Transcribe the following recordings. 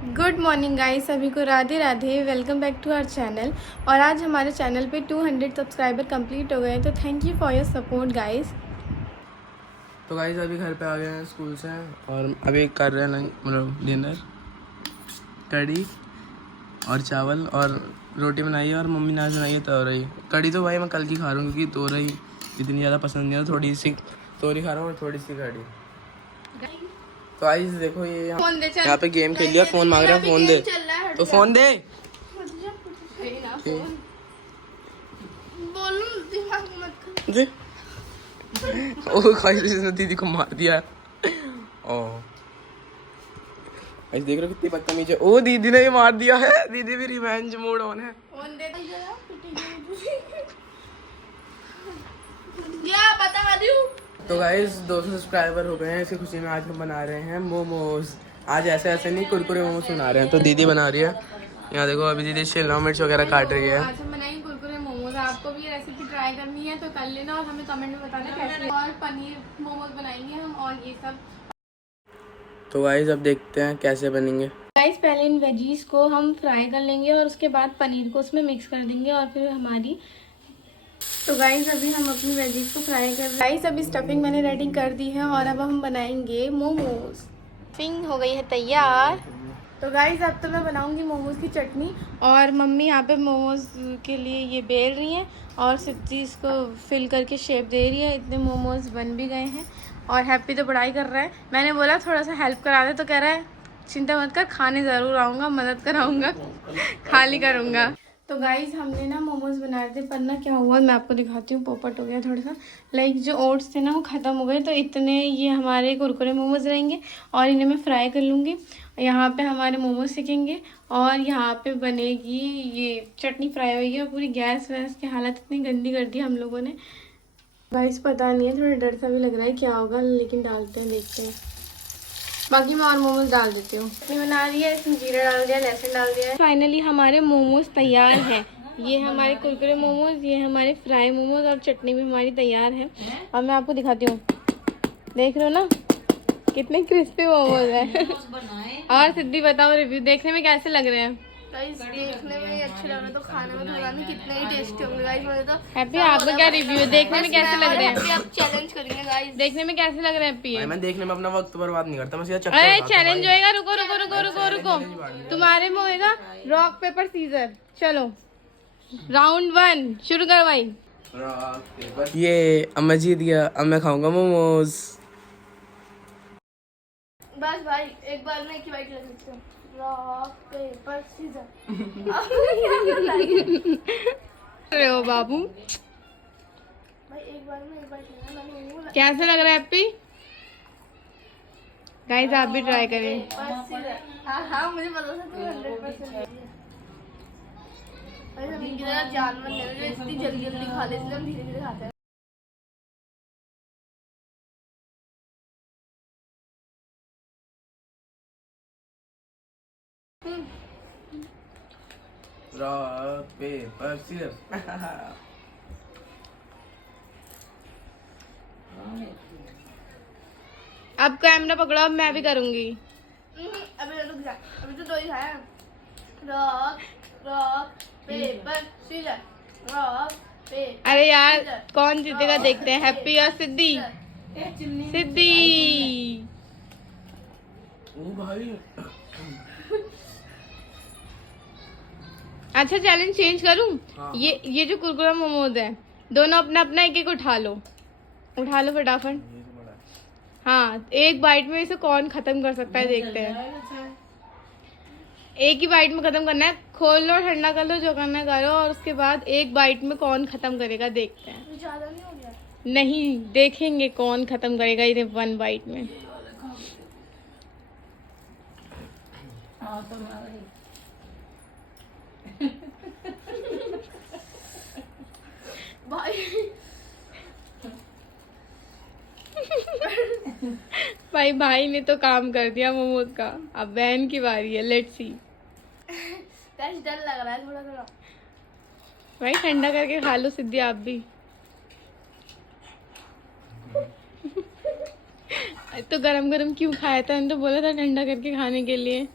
Good morning guys, सभी को Radhe Radhe. Welcome back to our channel. और आज हमारे चैनल पे 200 सब्सक्राइबर कंप्लीट हो गए, तो thank you for your support guys. तो गाइस अभी घर पे आ गए हैं स्कूल से और अभी कर रहे हैं मतलब डिनर। कढ़ी और चावल और रोटी बनाई है और मम्मी ने आज बनाई है तोरई। कढ़ी तो भाई मैं कल की खा रहा हूँ क्योंकि तोरई इतनी ज़्यादा पसंद नहीं है, थोड़ी सी तोरई खा रहा हूँ और थोड़ी सी कढ़ी। तो गाइस देखो ये यहाँ पे गेम खेल लिया, फ़ोन मांग रहा है, फ़ोन दे तो फ़ोन दे। जी ओ गाइस इसने दीदी को मार दिया। ओह गाइस देख रहे हो कितनी बदतमीज है। ओ दीदी ने ही मार दिया है, दीदी भी रिवेंज मोड ऑन है। तो गाइस 200 सब्सक्राइबर हो गए हैं, इसकी खुशी में आज हम बना रहे हैं मोमोज। आज ऐसे ऐसे नहीं, कुरकुरे मोमोज बना रहे हैं। तो दीदी बना रही है, यहाँ देखो अभी दीदी शिमला मिर्च वगैरह काट रही है। आज हम बनाएंगे कुरकुरे मोमोज। आपको भी ये रेसिपी ट्राई करनी है तो कर लेना और हमें कमेंट में बताना कैसे। और पनीर मोमोज बनाएंगे हम और ये सब। तो गाइस अब देखते हैं कैसे बनेंगे। गाइस पहले इन वेजीज को हम फ्राई कर लेंगे और उसके बाद पनीर को उसमें मिक्स कर देंगे और फिर हमारी। तो गाइस अभी हम अपनी वेजीज को फ्राई कर रहे हैं। गाइस अभी स्टफिंग मैंने रेडी कर दी है और अब हम बनाएंगे मोमोज। स्टफिंग हो गई है तैयार। तो गाइस अब तो मैं बनाऊंगी मोमोज की चटनी और मम्मी यहाँ पे मोमोज के लिए ये बेल रही हैं और सब्जी इसको फिल करके शेप दे रही है। इतने मोमोज बन भी गए हैं और हैप्पी तो पढ़ाई कर रहा है। मैंने बोला थोड़ा सा हेल्प करा दे तो कह रहा है चिंता मत कर, खाने ज़रूर आऊँगा, मदद कराऊँगा, खाली करूँगा। तो गाइज हमने ना मोमोज बनाए थे, पर ना क्या हुआ मैं आपको दिखाती हूँ। पोपट हो गया थोड़ा सा। लाइक जो ओट्स थे ना वो ख़त्म हो गए, तो इतने ये हमारे कुरकुरे मोमोज रहेंगे और इन्हें मैं फ्राई कर लूँगी। यहाँ पे हमारे मोमोज सीखेंगे और यहाँ पे बनेगी ये चटनी फ्राई हुई है। और पूरी गैस वैस की हालत इतनी गंदी कर दी हम लोगों ने। गाइस पता नहीं है, थोड़ा डर सा भी लग रहा है क्या होगा, लेकिन डालते हैं, देखते हैं। बाकी मैं और मोमोज डाल देती हूँ। चटनी बना रही है, इसमें जीरा डाल दिया, लहसुन डाल दिया है। फाइनली हमारे मोमोज तैयार है। ये हमारे कुरकुरे मोमोज, ये हमारे फ्राई मोमोज और चटनी भी हमारी तैयार है। और मैं आपको दिखाती हूँ, देख रहे हो ना कितने क्रिस्पी मोमोज है। और सिद्धि बताओ रिव्यू देखने में कैसे लग रहे हैं। गाइस देखने में ही अच्छे लग रहे हैं तो खाने में तो पता नहीं कितने ही टेस्टी होंगे। गाइस मुझे तो हैप्पी आपका क्या रिव्यू है, देखने में कैसे लग रहे हैं? आप चैलेंज करेंगे गाइस, देखने में कैसे लग रहे हैं हैप्पी? मैं देखने में अपना वक्त बर्बाद नहीं करता, मैं सीधा चक्कर अरे लगाता हूं चैलेंज भाई। होएगा, रुको रुको रुको रुको रुको, तुम्हारे में होएगा रॉक पेपर सीजर। चलो राउंड 1 शुरू कर भाई। ये अब मैं जीत गया, अब मैं खाऊंगा मोमोज। बस भाई एक बार में एक ही बाइट ले सकते हो। Rock paper scissor. अरे ओ बाबू भाई एक बार में एक बाइट लेना, मैंने बोला कैसे लग रहा है हैप्पी? गाइस आप भी ट्राई करें। हाँ मुझे पता था तुम 100% जानवर नहीं जो इतनी जल्दी जल्दी खा ले, इसलिए हम धीरे धीरे खाते हैं। Rock paper scissor. अब कैमरा पकड़ो, अब मैं भी करूंगी। अभी रुक जा, अभी तो 2 ही खाया। Rock rock paper scissor, rock paper. अरे यार कौन जीतेगा देखते हैं, हैप्पी और सिद्धि। सिद्धि ओ भाई अच्छा चैलेंज चेंज करूं? हाँ। ये जो कुरकुरा मोमोज है, दोनों अपना अपना एक एक उठा लो फटाफट। हाँ एक बाइट में इसे कौन खत्म कर सकता है, देखते हैं। एक ही बाइट में खत्म करना है, खोल लो, ठंडा कर लो, जो करना है करो, और उसके बाद एक बाइट में कौन खत्म करेगा देखते हैं। ज्यादा नहीं हो गया? नहीं, देखेंगे कौन खत्म करेगा इसे 1 बाइट में। भाई भाई ने तो काम कर दिया मोमोज का, अब बहन की बारी है, लेट्स सी। डर लग रहा है थोड़ा थोड़ा। भाई ठंडा करके खा लो सिद्धि आप भी। तो गरम गरम क्यों खाया था, तो बोला था ठंडा करके खाने के लिए।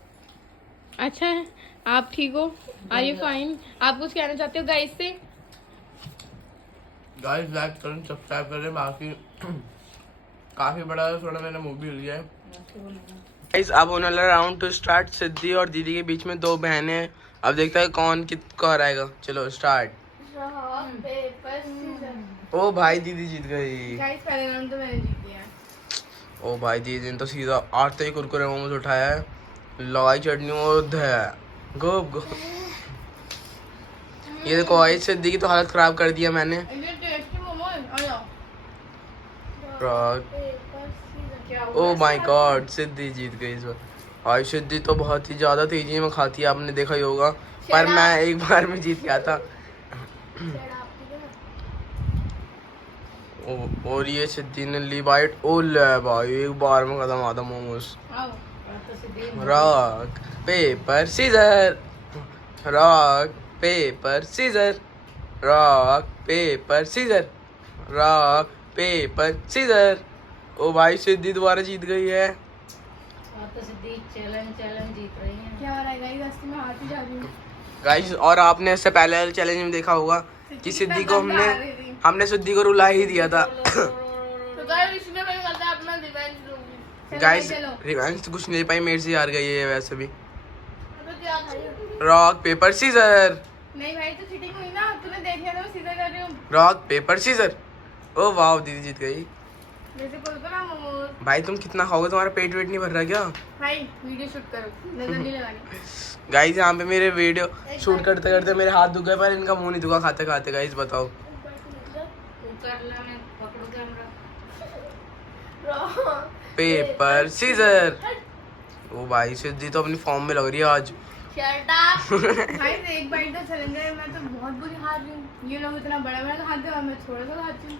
अच्छा है, आप ठीक हो? Are you fine? आप कुछ कहना चाहते हो गाइस से? गाइस लाइक करें, सब्सक्राइब करें। बाकी काफी बड़ा थोड़ा मैंने मूवी लिया है गाइस। अब होने वाला राउंड टू स्टार्ट। सिद्धि और दीदी के बीच में 2 बहनें हैं। अब देखता है कौन किसको हराएगा। चलो स्टार्ट। ओ भाई दीदी जीत गई। गाइस पहले राउंड तो मैंने जीत लिया। ओ भाई दीदी ने तो सीधा आज ही कुरकुरे मोमोज उठाया है, लगाई चटनी और गोब गो। ये देखो भाई सिद्धि की तो हालत खराब कर दिया मैंने। ओ माय गॉड, सिद्धि जीत गई इस बार। भाई सिद्धि तो बहुत ही ज्यादा तेजी में खाती है, आपने देखा ही होगा। पर मैं एक बार में जीत गया था। और ये सिद्धि ने ली बाइट। ओ ले भाई एक बार में खत्म आधा momos. Rock paper scissor, rock paper scissor, rock paper scissor, rock paper scissor. ओ भाई सिद्धि दोबारा जीत गई है। तो सिद्धि चैलेंज जीत रही है। क्या हो रहा है गाइस? रास्ते में हाथ ही जा रही हूं गाइस और आपने इससे पहले वाले चैलेंज में देखा होगा कि सिद्धि को हमने सिद्धि को रुला ही दिया था। तो गाइस इसमें मैं करता अपना रिवेंज लूंगी। गाइस रिवेंज तो कुछ नहीं पाई, मेरे से हार गई है वैसे भी। तो क्या खाई? Rock paper scissor. नहीं भाई तो चीटिंग हुई ना, तूने देख लिया था मैं सीधा कर रही हूं। Rock paper scissor. ओ वाह दीदी जीत गई। जैसे बोल तो ना मोमोज। भाई तुम कितना खाओगे, तुम्हारा पेट वेट नहीं भर रहा क्या? भाई वीडियो शूट करो, नजर नहीं लगानी। गाइस यहाँ पे मेरे वीडियो शूट करते करते मेरे हाथ दुख गए, पर इनका मुंह नहीं दुखा खाते खाते। गाइस बताओ। Paper scissor. ओ भाई सिद्धि तो अपनी फॉर्म में लग रही है आज। भाई एक बाइट तो चलेंगे, मैं तो बहुत बुरी हार रही हूँ। ये लोग इतना बड़ा बड़ा खाते हैं और मैं थोड़ा सा खाती हूँ।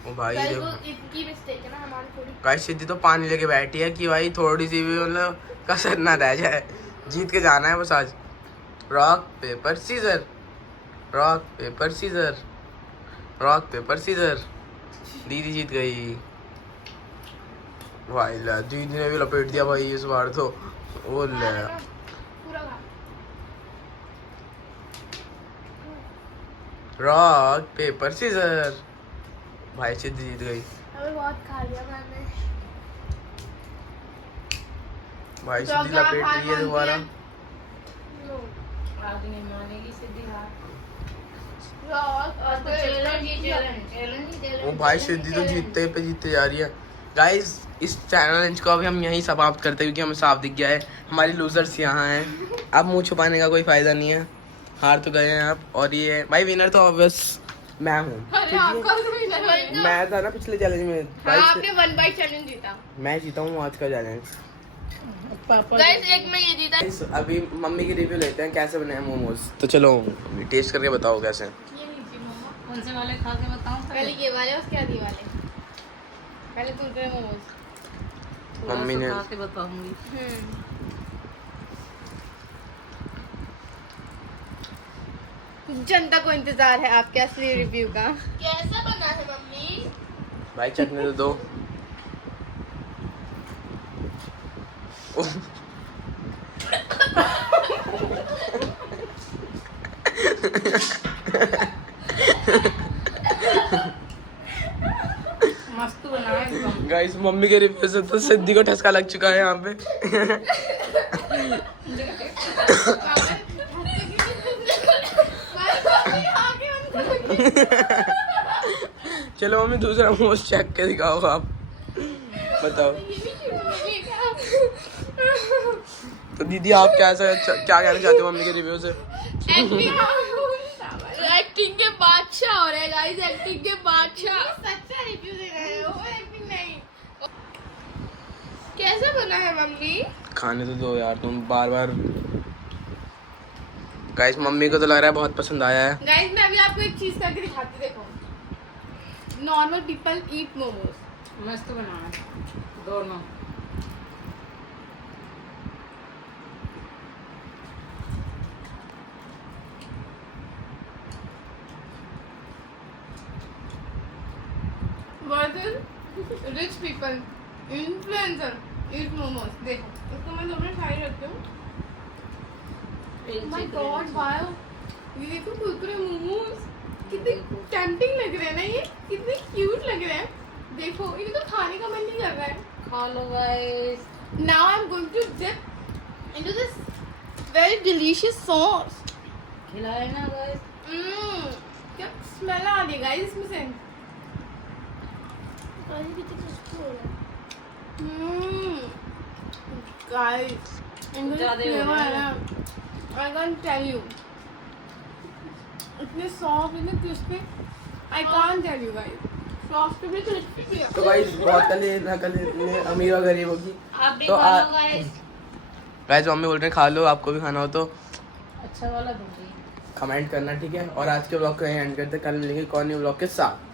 ओ भाई देखो इनकी मिस्टेक है ना, हमारी थोड़ी। गाइस सिद्धि तो पानी लेके बैठी है कि भाई थोड़ी सी भी मतलब कसर ना रह जाए, जीत के जाना है बस आज। Rock paper scissor, rock paper scissor, rock paper scissor. दीदी जीत गई। भाई ला दीदी ने भी लपेट दिया भाई इस बार तो। ओ ले पूरा खा। Rock paper scissor. भाई सिद्धि जीत गई। अबे बहुत खा लिया मैंने। भाई सिद्धि लपेट रही है दोबारा। आज नहीं मानेगी सिद्धि हार। ओ भाई सिद्धि तो जीतते पे जीतते जा रही है। गाइस इस चैलेंज को अभी हम यहीं समाप्त करते हैं क्योंकि हमें साफ दिख गया है हमारी लूजर्स यहाँ हैं। अब मुंह छुपाने का कोई फायदा नहीं है, हार तो गए हैं आप। और ये भाई विनर तो ऑब्वियस मैं हूँ। मैं था ना पिछले चैलेंज में। आपने 1 बाइट चैलेंज जीता। मैं जीता हूँ आज का चैलेंज। गाइस एक में ये जीता। गाइस अभी मम्मी की रिव्यू लेते हैं कैसे बने हैं मोमोज। तो चलो टेस्ट करके बताओ कैसे। कौन से वाले खा के बताऊं? पहले ये वाले उसके बाद ये वाले। पहले कुरकुरे मोमोज। मम्मी ने खा के बताऊंगी। जनता को इंतजार है आपके असली रिव्यू का। कैसा बना है मम्मी? भाई चटनी तो दो। मस्त बना है एकदम। गाइस मम्मी के रिव्यू से तो सिद्धि को ठसका लग चुका है यहाँ पे। चलो मम्मी दूसरा मोमोज चेक के दिखाओ आप, बताओ। तो दीदी आप क्या कहना चाहते हो मम्मी के रिव्यू से? एक्टिंग के बादशाह हो रहे गाइस, एक्टिंग के बादशाह। सच्चा रिव्यू दे रहे हो, एक्टिंग नहीं। कैसा बना है मम्मी? खाने तो दो यार, तुम बार बार। गाइस मम्मी को तो लग रहा है बहुत पसंद आया है। गाइस मैं अभी आपको एक चीज करके दिखाती, देखो। Normal people eat momos. मस्त बना है दोनों। रिच पीपल इन्फ्लुएंसर ईट मोमोज। देखो इसको मैं दोनों साइड रखती हूँ। माय गॉड वाओ, ये देखो कुरकुरे मोमोज कितने टेम्पटिंग लग रहे हैं ना, ये कितने क्यूट लग रहे हैं। देखो इन्हें तो खाने का मन नहीं कर रहा है। खा लो guys. Now I am going to dip into this very delicious sauce. खिलाए ना गाइस। क्या स्मेल आ रही है गाइस इसमें से। गाइस इनका ज़्यादा ही हो फ्लेवर रहा है है। ना, आई कांट टेल यू, इतने सॉफ्ट इतने crispy, I can't tell you guys, soft भी क्रिस्पी है। तो गाइस बहुत कल इतने अमीर और गरीबों की आप भी तो खा लो गाइस। गाइस मम्मी बोल रहे हैं खा लो, आपको भी खाना हो तो अच्छा वाला दूंगी। कमेंट करना, ठीक है। और आज के ब्लॉग को यहीं एंड करते हैं, कल मिलेंगे कौन न्यू ब्लॉग के साथ।